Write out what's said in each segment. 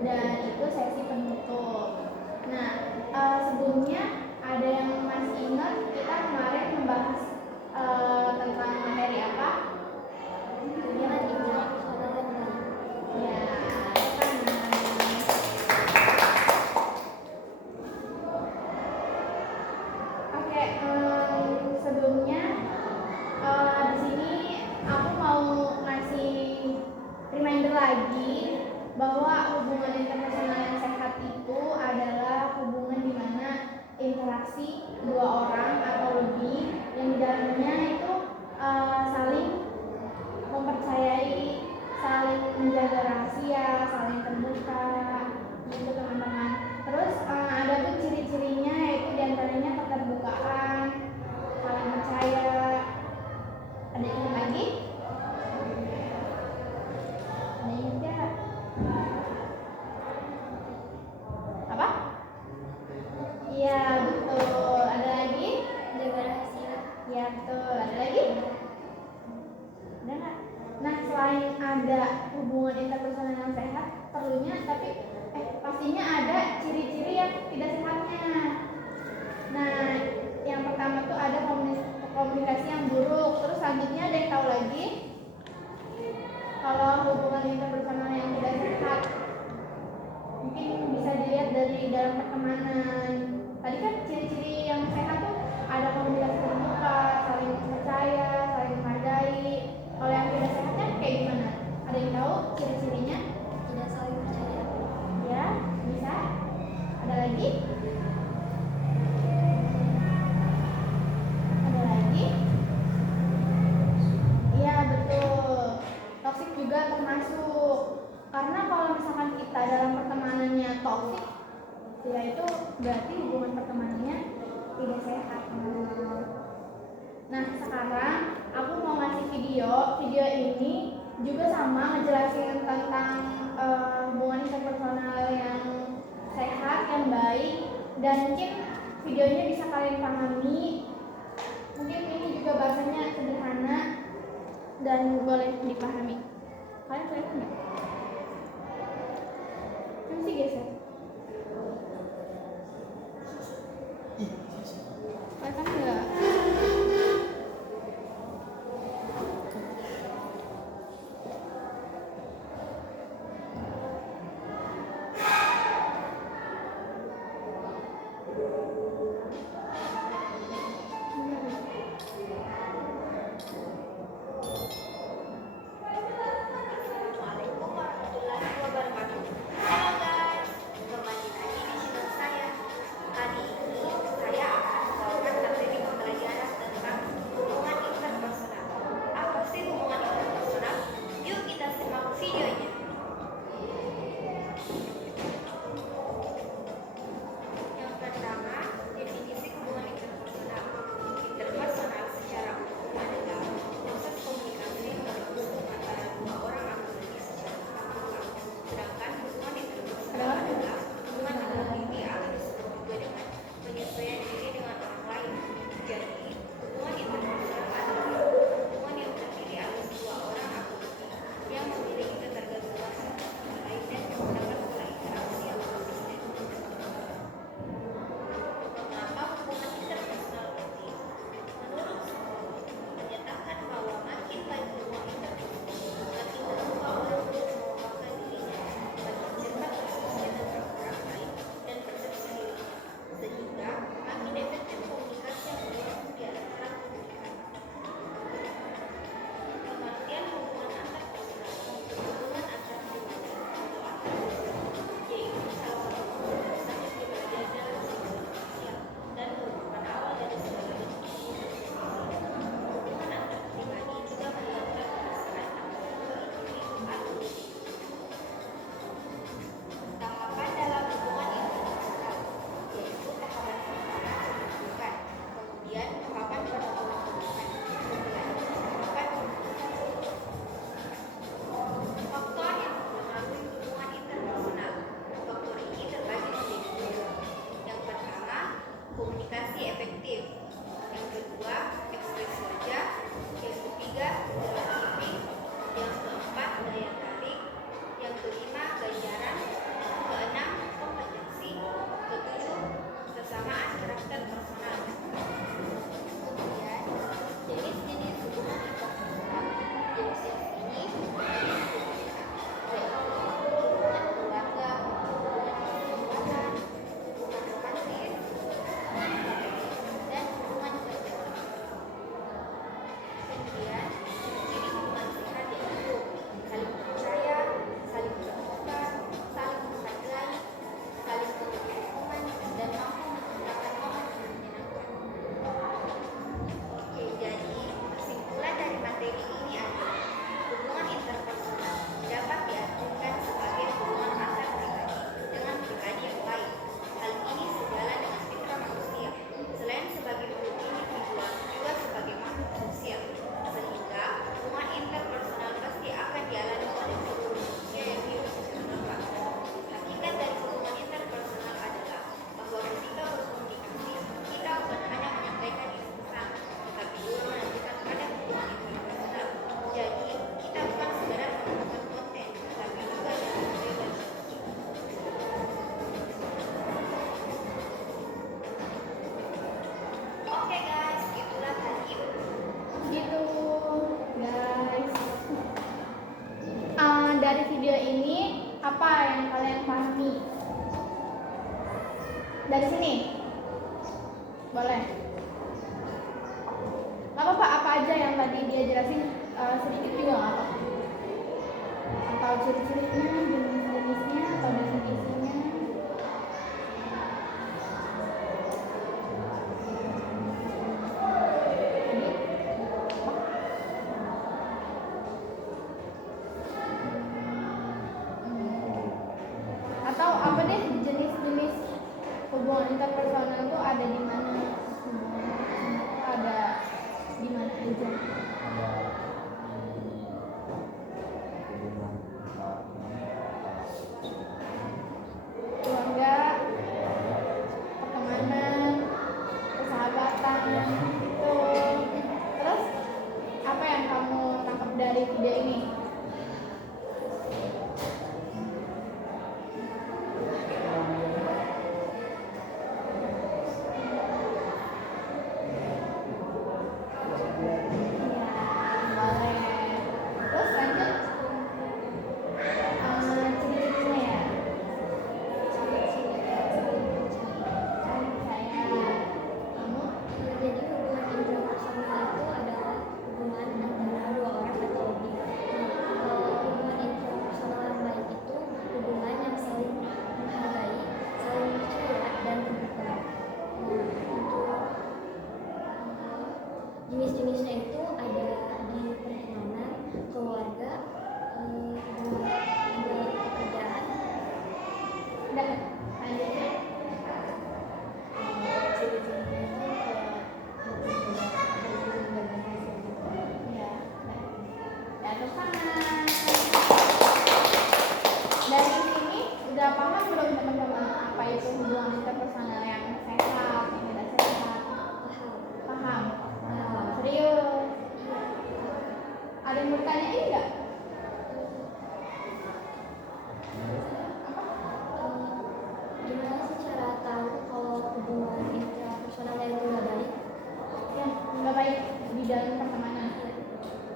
dan itu sesi penutup. Nah, sebelumnya ada yang masih ingat kita kemarin membahas tentang materi apa? Ya, oke, sebelumnya di sini aku mau ngasih reminder lagi bahwa hubungan interpersonal yang sehat itu adalah hubungan di mana interaksi dua orang atau lebih yang di dalamnya itu saling mempercayai, saling menjaga rahasia, saling terbuka, gitu teman-teman. Terus ada tuh ciri-cirinya, yaitu diantaranya keterbukaan, saling percaya. Ada yang lagi? Ada yang tidak? Apa? Iya betul. Ada lagi? Jaga rahasia. Iya betul. Ada lagi? Ada nggak? Nah, selain ada hubungan interpersonal yang sehat, pastinya ada ciri-ciri yang tidak sehatnya. Nah, yang pertama tuh ada komunikasi yang buruk. Terus selanjutnya ada yang tahu lagi? Kalau hubungan interpersonal yang tidak sehat, mungkin bisa dilihat dari dalam pertemanan. Tadi kan ciri-ciri yang sehat tuh ada komunikasi terbuka, saling percaya, saling menghargai. Kalau yang tidak sehatnya kayak gimana? Ada yang tahu ciri-cirinya? Tidak saling percaya. Ya, bisa. Ada lagi? Ada lagi? Iya betul. Toksik juga termasuk. Karena kalau misalkan kita dalam pertemanannya toksik, ya itu berarti hubungan pertemanannya tidak sehat. Nah, sekarang aku mau ngasih video. Video ini juga sama ngejelasin tentang hubungan interpersonal yang sehat, yang baik, dan mungkin videonya bisa kalian pahami. Mungkin ini juga bahasanya sederhana dan boleh dipahami. Kalian kelihatan nggak? Masih geser. Kelihatan nggak? video ini apa yang kalian pahami? Dari sini boleh. Gak apa-apa, apa aja yang tadi dia jelasin, sedikit juga gak apa-apa. Atau ciri-cirinya, jenis-jenisnya, atau definisinya. Atau apa deh jenis-jenis hubungan interpersonal itu ada di mana? Ada di mana aja? Keluarga, pertemanan, persahabatan, itu. Terus apa yang kamu tangkap dari video ini? Jenis-jenisnya itu ada di pertemanan, keluarga, ada pekerjaan, Dan lanjutnya. ciri-cirinya itu Ya, ya tepuk tangan. Dari sini udah paham belum teman-teman apa itu hubungan interpersonal yang sehat, yang tidak sehat? Paham? Serius? Ada yang bertanyain nggak? Gimana sih cara tahu kalau hubungan interpersonalnya itu nggak baik? Yang nggak baik di dalam pertemanan.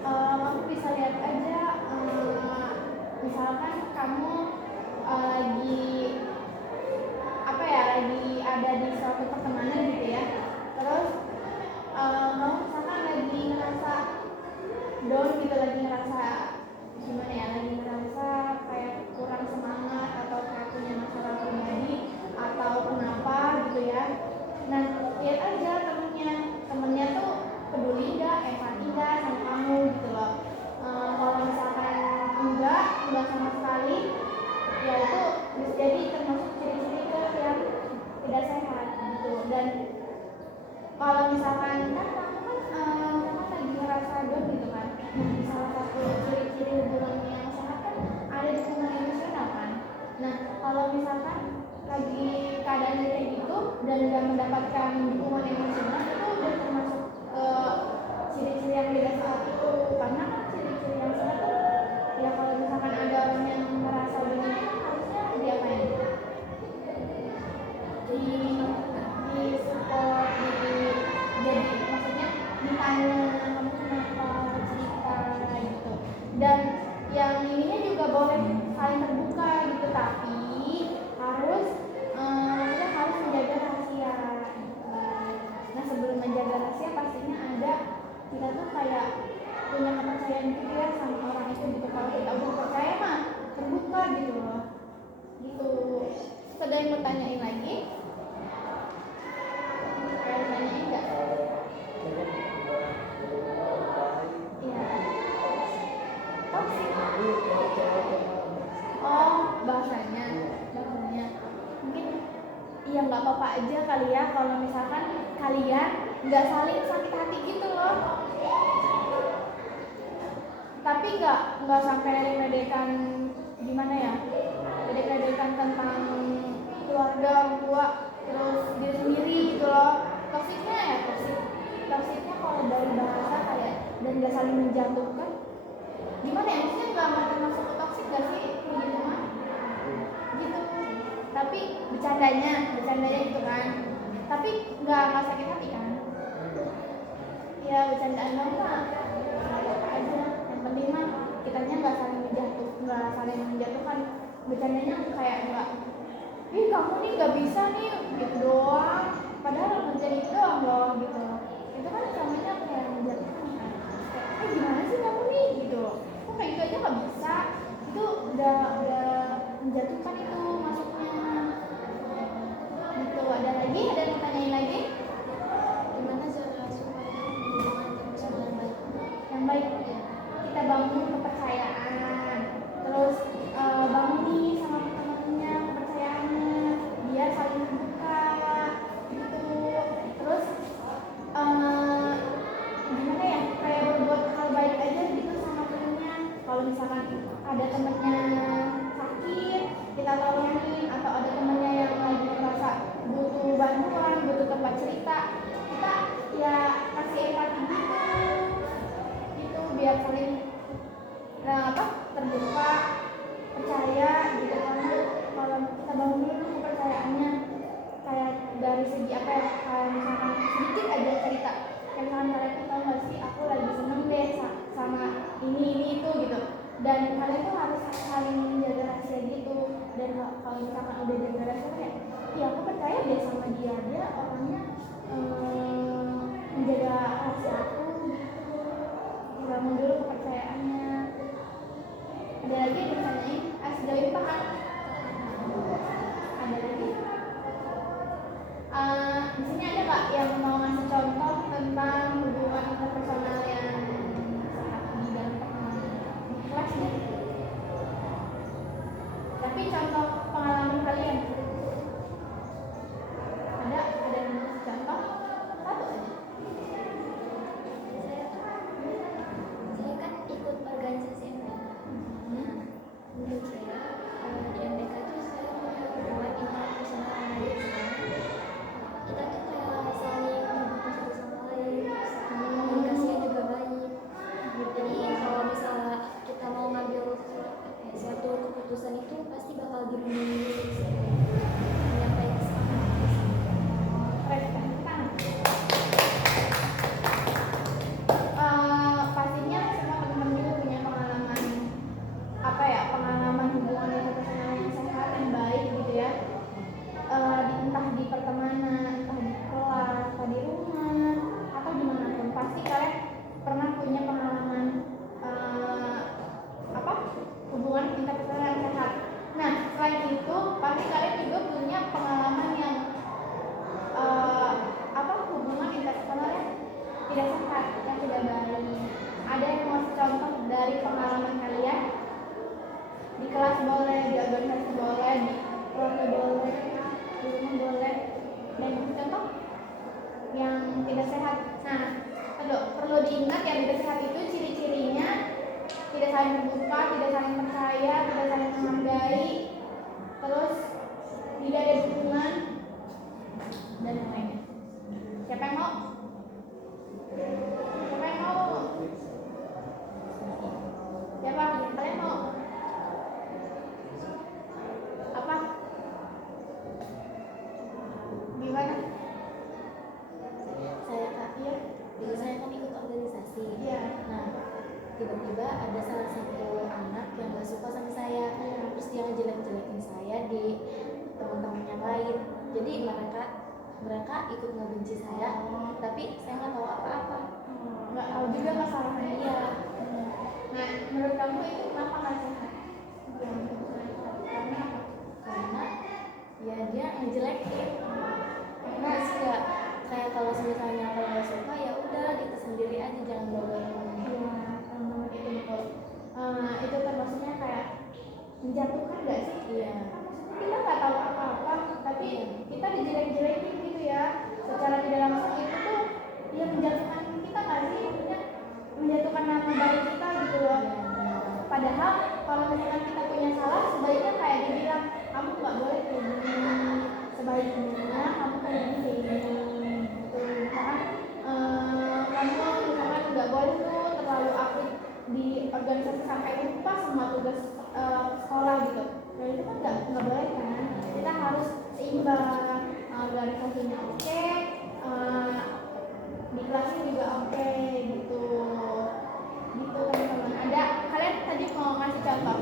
Kamu bisa lihat aja, misalkan kamu lagi apa ya, lagi ada di suatu pertemanan gitu ya, terus kamu misalkan lagi ngerasa down gitu, lagi ngerasa gimana ya, lagi ngerasa kayak kurang semangat atau kayak punya masalah pribadi atau kenapa gitu ya. Nah, lihat aja temennya tuh peduli nggak, empati nggak sama kamu gitu loh. Kalau misalkan enggak sama sekali, ya itu bisa jadi termasuk ciri-ciri yang tidak sehat gitu. Dan kalau misalkan kan kamu lagi ngerasa down gitu kan, salah satu ciri-ciri hubungan yang sehat kan ada dukungan emosional kan. Nah, kalau misalkan lagi keadaan kayak gitu dan nggak mendapatkan dukungan emosional, itu udah termasuk ciri-ciri yang tidak sehat itu. Karena kan ciri-ciri yang sehat tuh ya, kalau misalkan ada orang yang merasa down kan harusnya diapain? Di support, jadi maksudnya ditanya kamu kenapa, cerita gitu. Dan yang ininya juga boleh saling terbuka gitu, tapi harus maksudnya harus menjaga rahasia gitu. Nah, sebelum menjaga rahasia pastinya ada, kita tuh kayak punya kepercayaan gitu ya sama orang itu gitu. Kalau kita udah percaya mah terbuka gitu loh gitu. Ada yang mau tanyain lagi? Ada tanyain nggak? Iya. Toksik. Oh, bahasanya mungkin iya, nggak apa-apa aja kali ya kalau misalkan kalian nggak saling sakit hati gitu loh, tapi nggak sampai ledek-ledekan, gimana ya, ledek-ledekan tentang keluarga, orang tua, terus diri sendiri gitu loh. Toksiknya ya toksiknya kalau dari bahasa kayak, dan nggak saling menjatuhkan, gimana ya, maksudnya nggak termasuk toksik gak sih gitu mah gitu. Tapi bercandanya gitu kan, tapi nggak sakit hati kan ya, bercandaan dong mah apa aja. Yang penting mah kitanya nggak saling menjatuh, nggak saling yang menjatuhkan, bercandanya kayak enggak, ih kamu nih nggak bisa nih gitu doang, padahal ngerjain itu doang loh gitu. Itu kan namanya kayak menjatuhkan kan, kayak gimana sih kamu nih gitu, kok kayak gitu aja nggak bisa, itu udah menjatuhkan itu masuknya gitu. Ada lagi, ada yang mau tanyain lagi? Gimana cara supaya hubungan interpersonal yang baik? Yang baik kita bangun kepercayaan, terus bangun nih sama teman-temannya kepercayaannya, biar saling terbuka gitu. Terus gimana ya, kayak berbuat hal baik aja gitu sama temennya. Kalau misalkan ada temennya sakit, kita tolongin, atau ada temennya yang lagi merasa butuh bantuan, butuh tempat cerita, kita ya kasih empati gitu biar saling terbuka, percaya gitu kan. Kalau kita bangun dulu kepercayaannya, kayak dari segi apa ya, kayak misalkan sedikit aja cerita, kayak misalkan kalian tuh tahu nggak sih aku lagi seneng deh sama ini itu gitu, dan kalian tuh harus saling menjaga rahasia gitu. Dan kalau misalkan udah jaga rahasia kayak, iya aku percaya deh sama dia orangnya menjaga rahasia aku gitu. Bangun dulu kepercayaannya. Ada lagi yang ditanyain? Sejauh ini paham? Ada lagi? Di sini ada nggak yang mau ngasih contoh tentang hubungan interpersonal yang sehat di dalam pertemanan di kelas ya? Tapi contoh pengalaman kalian ada yang mau ngasih contoh? Satu aja. Saya kan ikut organisasi MPK. Menurut saya di MPK itu saya punya hubungan interpersonal yang baik sekali. Kita tuh kayak saling terbuka satu sama lain, komunikasinya juga baik. Jadi kalau misalnya kita mau ngambil suatu keputusan itu pasti bakal dirunding menyampaikan pastinya semua teman-teman juga punya pengalaman pengalaman hubungan interpersonal yang sehat, yang baik gitu ya. Entah di pertemanan, entah di kelas, entah di rumah, atau dimanapun, pasti kalian pernah punya pengalaman hubungan interpersonal yang sehat. Nah, selain itu pasti kalian juga punya pengalaman yang hubungan interpersonal yang tidak sehat, yang tidak baik. Ada yang mau contoh dari pengalaman kalian? Di kelas boleh, di organisasi boleh, di keluarga boleh, di rumah boleh. Dan contoh yang tidak sehat. Nah, perlu diingat yang tidak sehat itu ciri-cirinya tidak saling terbuka, tidak saling percaya, tidak saling menghargai, terus tidak ada dukungan dan yang lainnya. Siapa yang mau? Siapa yang mau? Siapa? Kalian mau? Apa? Gimana? saya kak, Iya. dulu saya kan ikut organisasi. Iya. Nah, tiba-tiba ada salah satu anak yang gak suka sama saya, terus dia ngejelek-jelekin saya di teman-teman yang lain. Jadi mereka ikut ngebenci saya, tapi saya nggak tahu apa-apa. Nggak tahu juga masalahnya. Iya. Nah, menurut kamu itu kenapa nggak sehat? Karena apa? Karena ya dia ngejelekin. Terus nggak kayak kalau misalnya kalau nggak suka ya udah kita sendiri aja, jangan bawa Iya, teman-teman itu betul. Itu termasuknya kayak menjatuhkan nggak sih? Iya. Maksudnya kita nggak tahu apa-apa, tapi kita dijelek-jelekin gitu ya. Secara tidak langsung itu tuh ya menjatuhkan kita nggak sih? Maksudnya menjatuhkan nama baik kita gitu loh. Padahal kalau misalkan kita punya salah, sebaiknya kayak dibilang kamu nggak boleh kayak gini. Sebaiknya kamu kayak gini. Gitu. Misalkan kamu misalkan nggak boleh tuh terlalu aktif di organisasi sampai lupa semua tugas sekolah gitu. Dan itu kan nggak boleh kan. Kita harus seimbang, organisasinya oke, di kelasnya juga oke gitu. Gitu teman-teman. Ada kalian tadi mau ngasih contoh?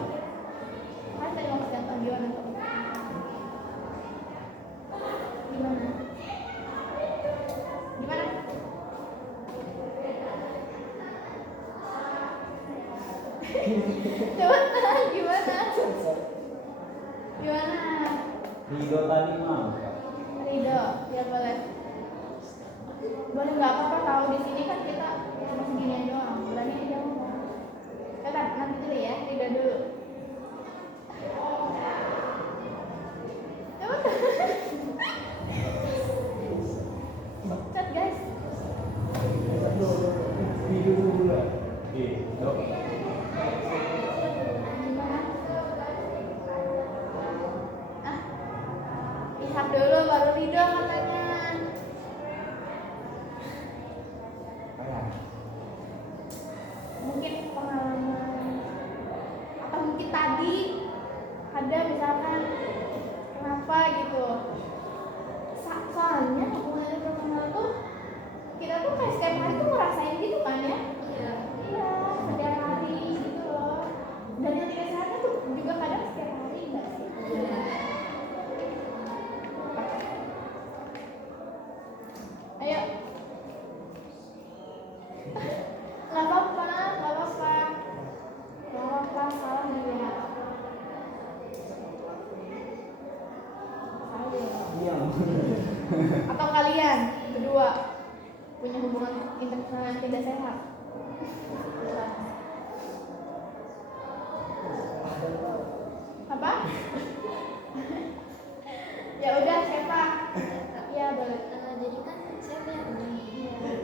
Ridho tadi mau Kak? Ridho, ya boleh. Boleh nggak apa-apa, tahu di sini kan kita cuma seginian doang. Berani aja ngomong. Bentar, nanti dulu ya, Ridho dulu. Chat guys. Video dulu lah. Gitu. Gimana? Lihat dulu baru Ridho katanya. Mungkin pengalaman atau mungkin tadi ada misalkan kenapa gitu. Soalnya hubungan internasional tuh kita tuh kayak setiap hari tuh ngerasain gitu kan ya. Iya. Iya, setiap hari gitu loh. Dan yang tidak sehatnya tuh juga kadang setiap hari enggak sih? Iya. Ayo. Nggak apa-apa, nggak apa-apa. Nggak apa-apa, salah juga. Salah juga. Iya. Atau kalian berdua punya hubungan internasional yang tidak sehat? Apa? Ya udah, siapa? Ya boleh. Jadi kan saya punya teman.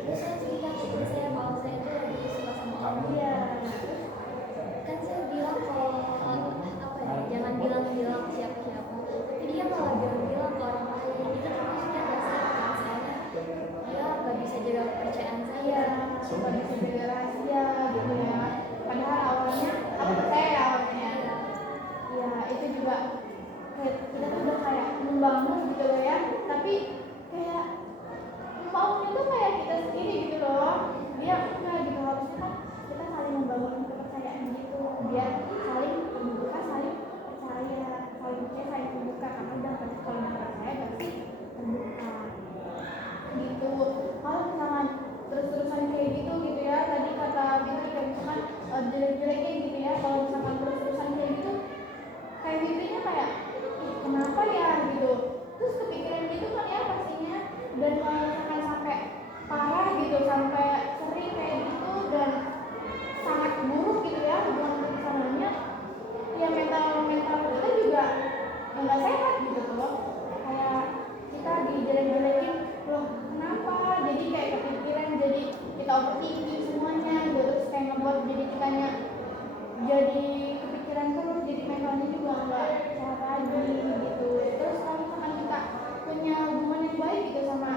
Terus saya cerita ke teman saya kalau saya itu lagi suka sama orang. Iya. Kan saya bilang kalau apa ya, jangan bilang-bilang ke siapa-siapa. Tapi dia malah bilang-bilang ke orang lain. Itu maksudnya nggak sehat kan? Soalnya dia nggak bisa jaga kepercayaan saya. Iya, nggak bisa jaga rahasia gitu ya. Padahal awalnya aku percaya ya awalnya. Ya itu juga kayak kita tuh udah kayak membangun gitu loh ya. Tapi kayak membangun itu kayak kita sendiri gitu loh. Dia enggak gitu, harusnya kan kita saling membangun kepercayaan gitu. Biar saling terbuka, saling percaya, saling percaya, saling terbuka. Karena udah kalau udah percaya berarti terbuka. Gitu. Kalau misalkan terus-terusan kayak gitu ya, tadi kata Fitri kayak misalkan jelek-jeleknya gitu ya, kalau misalkan terus-terusan kayak gitu kayak Fitrinya kayak "Ih, kenapa ya gitu, terus kepikiran gitu kan ya pastinya. Dan kalau misalkan sampai parah gitu, sampai sering kayak gitu dan sangat buruk gitu ya hubungan pertemanan, ya mental kita juga nggak sehat gitu loh. Kayak kita dijelek-jelekin, loh kenapa, jadi kayak kepikiran, jadi kita overthinking semuanya gitu. Terus kayak ngebuat jadi kitanya jadi kepikiran terus, jadi mentalnya juga nggak sehat lagi gitu. Terus kalau misalkan kita punya hubungan yang baik gitu sama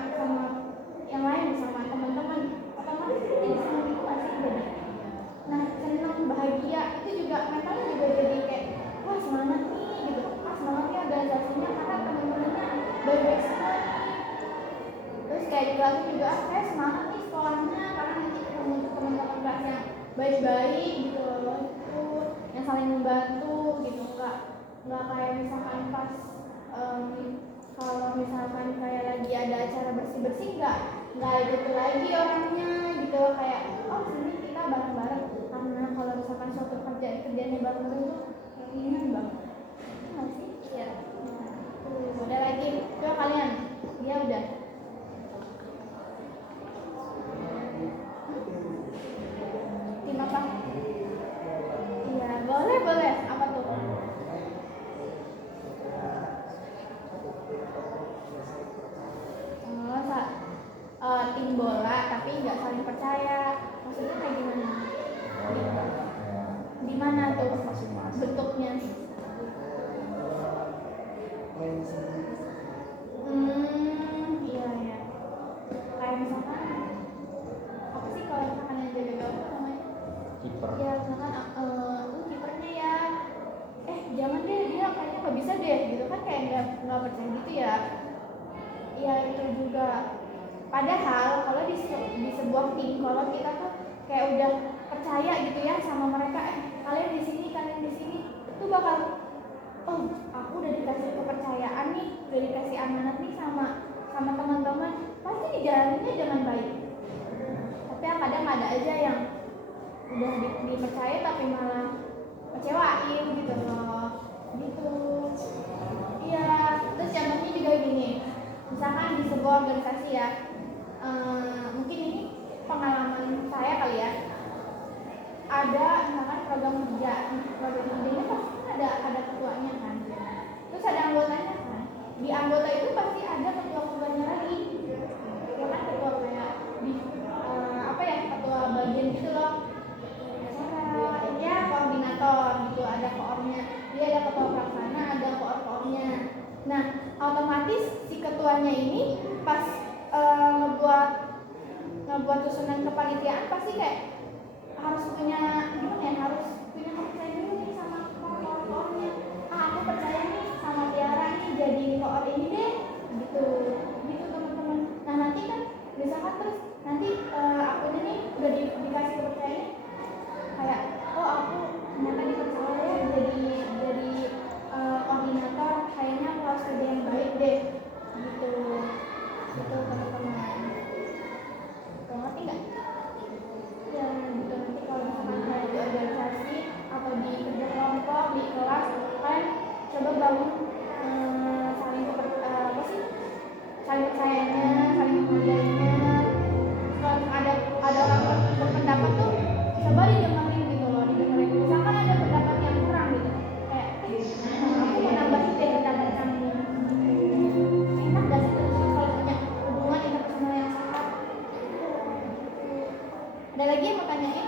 yang lain, sama teman-teman, otomatis kita jadi senang gitu nggak sih jadi. Nah senang bahagia itu juga mentalnya juga jadi kayak wah semangat nih gitu, wah semangat ya organisasinya karena teman-temannya baik-baik semua nih. Terus kayak di kelasnya juga saya semangat nih sekolahnya karena nanti ketemu teman-teman kelas yang baik-baik gitu loh, itu yang saling membantu gitu. Nggak kayak misalkan pas kalau misalkan kayak lagi ada acara bersih-bersih nggak gitu lagi orangnya gitu loh. Kayak oh sini kita bareng-bareng, karena kalau misalkan suatu kerjaannya bareng-bareng tuh ringan banget. Itu nggak sih? Iya. Ada lagi, coba kalian. Dia udah. Tim apa? Iya, boleh. Apa tuh? Tim bola tapi nggak saling percaya. Maksudnya kayak gimana? Di mana tuh bentuknya? Iya. Kayak misalkan apa sih kalau misalkan yang jaga gawang tuh namanya? Kiper. Ya misalkan kipernya ya, jangan deh, dia kayaknya nggak bisa deh gitu kan, kayak nggak percaya gitu ya. Ya itu juga. Padahal kalau di sebuah tim, kalau kita tuh kayak udah percaya gitu ya sama mereka, kalian di sini tuh bakal aku udah dikasih kepercayaan nih, udah dikasih amanat nih sama teman-teman, pasti dijalaninnya dengan baik. Tapi kadang ada aja yang udah dipercaya tapi malah kecewain gitu loh, gitu. Iya, terus yang di anggota itu pasti ada ketua-ketuanya lagi, ya kan, ketua kayak di apa ya, ketua bagian gitu loh, ya koordinator gitu, ada koornya, dia ada ketua pelaksana, ada koor-koornya. Nah otomatis si ketuanya ini pas ngebuat susunan kepanitiaan pasti kayak harus punya gimana ya, harus punya kepercayaan dulu nih sama koor-koornya. Aku percaya nih sama Tiara nih jadi koor ini deh, gitu teman-teman. Nah nanti kan misalkan terus nanti aku nih udah dikasih kepercayaan kayak, oh aku ternyata dipercaya ya jadi koordinator, kayaknya aku harus kerja yang baik deh, gitu teman-teman. Ngerti nggak? Ya gitu. Nanti kalau misalkan kalian di organisasi atau di kerja kelompok di kelas, kalian coba bangun saling saling percayanya, saling menghargainya. Kalau ada orang berpendapat tuh coba didengerin gitu loh, didengerin. Misalkan ada pendapat yang kurang gitu, kayak aku mau nambahin deh pendapat kamu. Enak gak sih kalau punya hubungan interpersonal yang sehat? Ada lagi yang mau tanyain?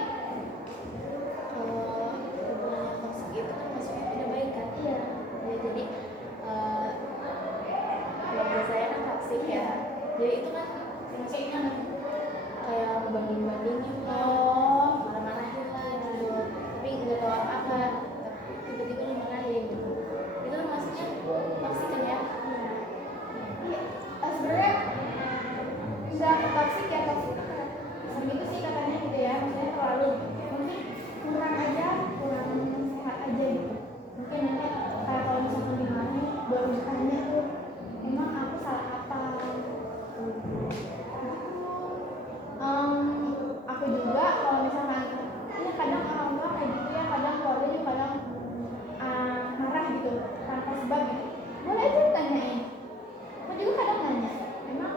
Kalau hubungan yang toksik itu kan maksudnya tidak baik kan? Iya. Ya, jadi keluarga saya kan toksik ya. Jadi itu kan maksudnya kayak banding-bandingin lah, marah-marahin lah gitu. Tapi nggak tahu apa-apa, tiba-tiba dimarahin gitu. Itu kan maksudnya toksik kan ya? Iya. Sebenarnya nggak toksik ya, toksik segitu sih katanya gitu ya, maksudnya terlalu mungkin kurang sehat aja gitu. Mungkin nanti kayak kalau misalkan dimarahin baru ditanya tuh, emang aku salah apa? Aku juga kalau misalkan ya kadang orang tua kayak gitu ya, kadang keluarga juga kadang marah gitu tanpa sebab gitu. Boleh aja tanyain. Aku juga kadang nanya, emang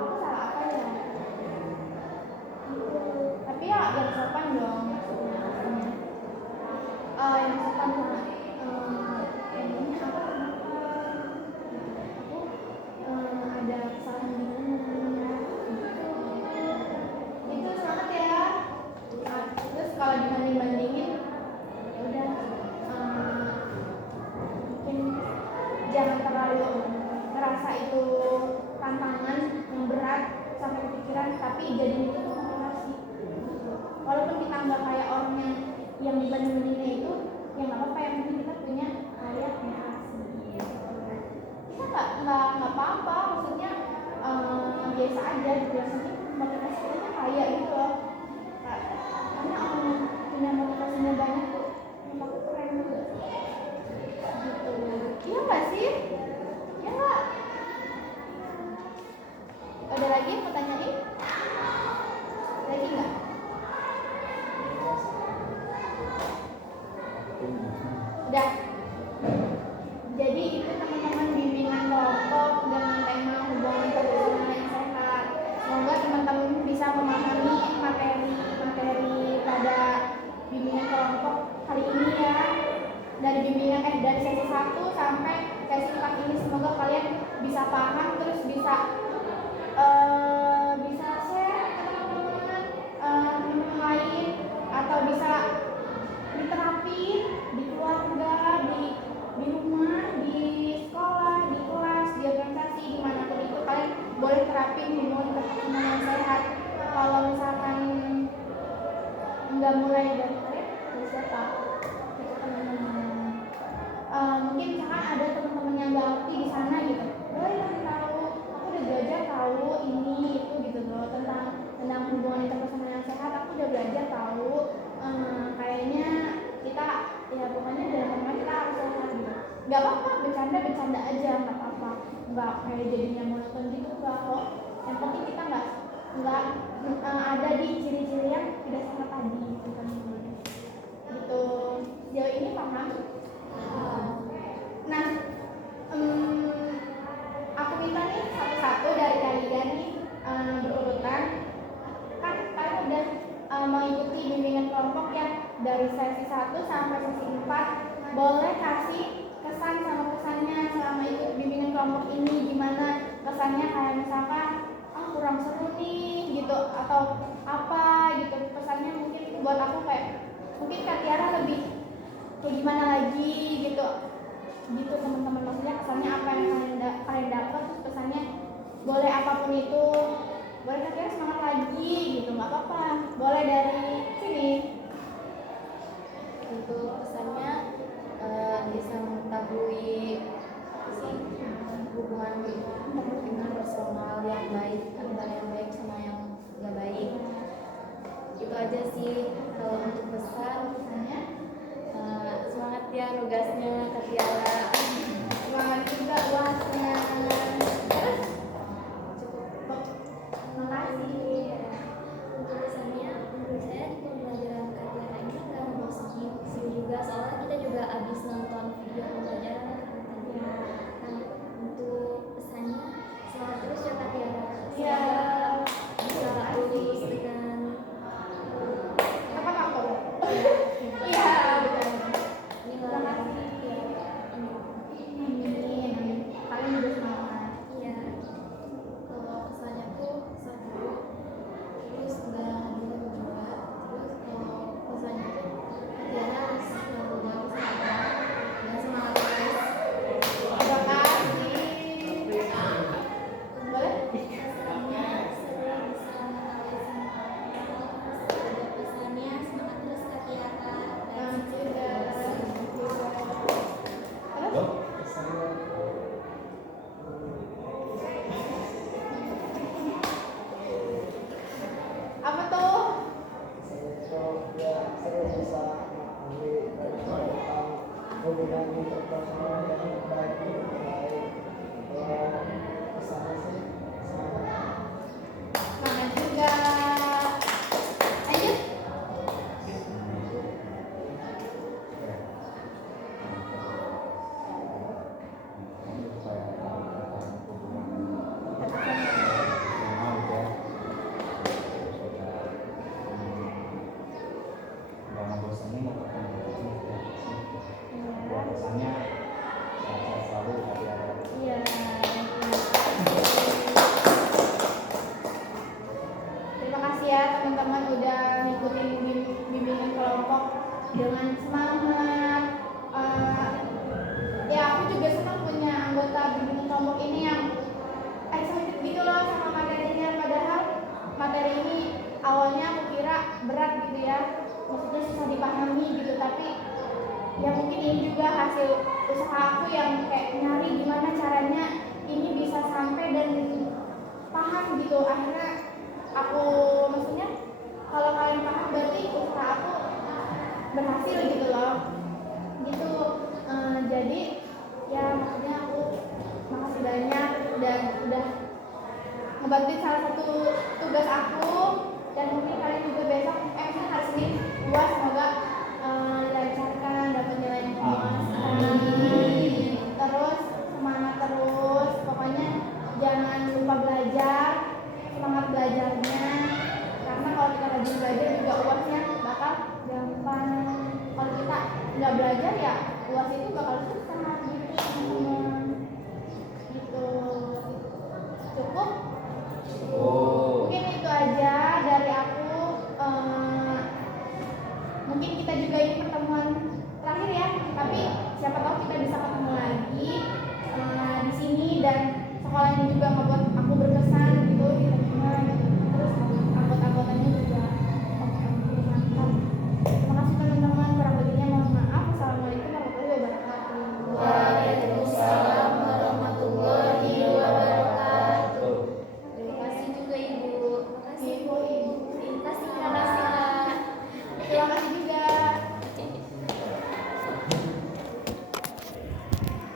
aku salah apa ya? Tapi ya yang sopan dong maksudnya. Yang sopan sama emangnya apa kenapa? Aku ada kesalahan di mana? Itu semangat ya. Terus kalau dibanding-bandingin, ya udah mungkin jangan terlalu ngerasa itu tantangan yang berat sampai kepikiran, tapi jadi itu tuh motivasi. Walaupun kita nggak kayak orang yang dibanding-bandingnya itu, ya nggak apa-apa, yang penting kita punya karya kreasi. Kita nggak apa-apa, maksudnya biasa aja gitu, maksudnya motivasi kita kaya gitu loh. Karena orang yang punya motivasinya banyak tuh menurut aku keren juga gitu. Iya nggak sih? Ya nggak? Ada lagi yang mau tanyain? Lagi nggak? Udah. Jadi itu teman-teman bimbingan kelompok dengan tema hubungan interpersonal yang sehat. Semoga teman-teman bisa memahami materi pada bimbingan kelompok kali ini ya. Dari sesi 1 sampai sesi 4 ini, semoga kalian bisa paham, terus bisa share ke teman-teman lain, atau bisa diterapin di keluarga, di rumah, di sekolah, di kelas, di organisasi, dimanapun itu kalian boleh terapin hubungan interpersonal yang sehat. Kalau misalkan nggak mulai dari kalian, dari siapa? Itu teman-teman. Mungkin misalkan ada teman-teman yang nggak ngerti di sana gitu, boleh kasih tahu, aku udah belajar tahu ini itu gitu loh, tentang hubungan interpersonal yang sehat. Aku udah belajar tahu, kayaknya kita ya pokoknya dalam rumah kita harus sehat gitu. Nggak apa-apa, bercanda aja, nggak apa-apa, nggak kayak jadinya monoton gitu, nggak kok. Yang penting kita nggak ada di ciri-ciri yang tidak sehat tadi gitu kan. Gitu. Sejauh ini paham? Nah, aku minta nih satu-satu dari kalian nih berurutan. Kan kalian udah mengikuti bimbingan kelompok ya dari sesi 1 sampai sesi 4. Boleh kasih kesan sama kesannya selama ikut bimbingan kelompok ini gimana kesannya, kayak misalkan kurang seru nih gitu atau apa gitu pesannya. Mungkin buat aku kayak mungkin Kak Tiara lebih kayak gimana lagi gitu teman-teman, maksudnya kesannya apa yang kalian dapat, terus pesannya boleh apapun itu, boleh Kak Tiara semangat lagi gitu, nggak apa-apa, boleh dari sini. Untuk pesannya bisa mengetahui apa sih hubungan personal yang baik antara yang baik sama yang nggak baik. Itu aja sih kalau untuk pesannya. Semangat ya tugasnya Kak Tiara. Semangat juga uasnya. Cukup. Makasih. Untuk pesannya, menurut saya di pembelajaran Kak Tiara ini nggak membosankan juga, soalnya kita juga abis nonton video pembelajaran kan tadi. Nah, untuk pesannya semangat terus ya Kak Tiara. Iya. Semoga bisa lulus dengan Apa aku? Iya, betul. nilai yang Amin. Kalian juga semangat. iya. Kalau pesannya tuh seru, terus udah dulu juga. Terus kalau pesannya tuh Tiara harus selalu jauh sabar dan semangat terus. Terima kasih. Boleh? Pesannya seru bisa mengalami semangat. Ada pesannya semangat terus Kak Tiara. Dan Juga. Loh? Apa tuh? Semangat juga. Lanjut. Iya. Terima kasih ya teman-teman udah ngikutin bimbingan kelompok dengan semangat. Ya aku juga senang punya anggota bimbingan kelompok ini yang excited gitu loh sama materinya, padahal materi ini awalnya aku kira berat gitu ya, maksudnya susah dipahami gitu, tapi ya mungkin ini juga hasil usaha aku yang kayak nyari gimana caranya ini bisa sampai dan paham gitu. Akhirnya aku, maksudnya kalau kalian paham berarti usaha aku berhasil gitu loh gitu. Jadi ya maksudnya aku makasih banyak dan udah ngebantuin salah satu tugas aku, dan mungkin kalian juga besok hari Senin 2 semoga